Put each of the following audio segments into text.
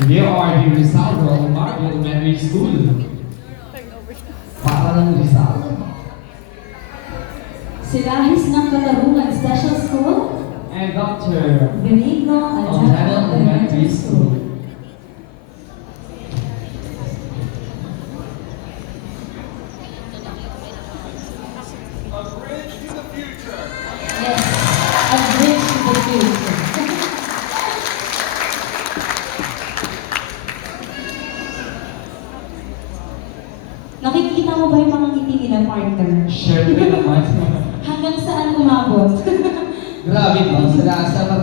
They are the Rizal Rollmark Elementary School. Para ng Rizal. Silahis ng Katarungan Special School, And Dr. Benigno Alejandro Elementary School. Yes, a bridge to the future. Nakikita mo ba yung mga ngiti nila, partner? Siyempre naman. Hanggang saan umabot? Grabe no,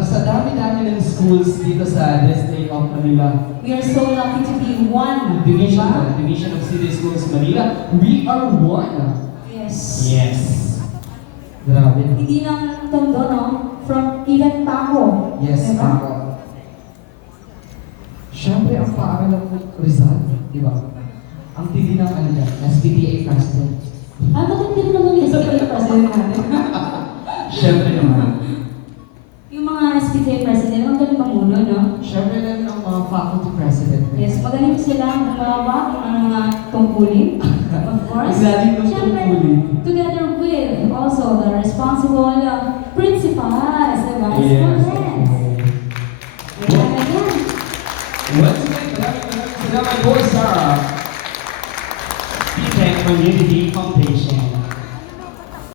sa dami-dami ng schools dito sa District of Manila. We are so lucky to be one. Division, diba? Division of City Schools Manila. We are one. Yes. Yes. Grabe. Hindi lang tondo, no? From even Paco. Yes, diba? Paco. Siyempre, ang paaralan ng Rizal, di ba? Ang tindi ng ano dyan, SPTA President. Ah, bakit din naman yung SPTA president natin? Siyempre naman. Yung mga SPTA president, ang galing mamuno, no? Siyempre lang ang mga faculty president. Yes, magaling sila gumawa ng mga tungkulin. Of course. Magaling ng Siyempre, tungkulin. together with also the responsible principals, diba? Yes.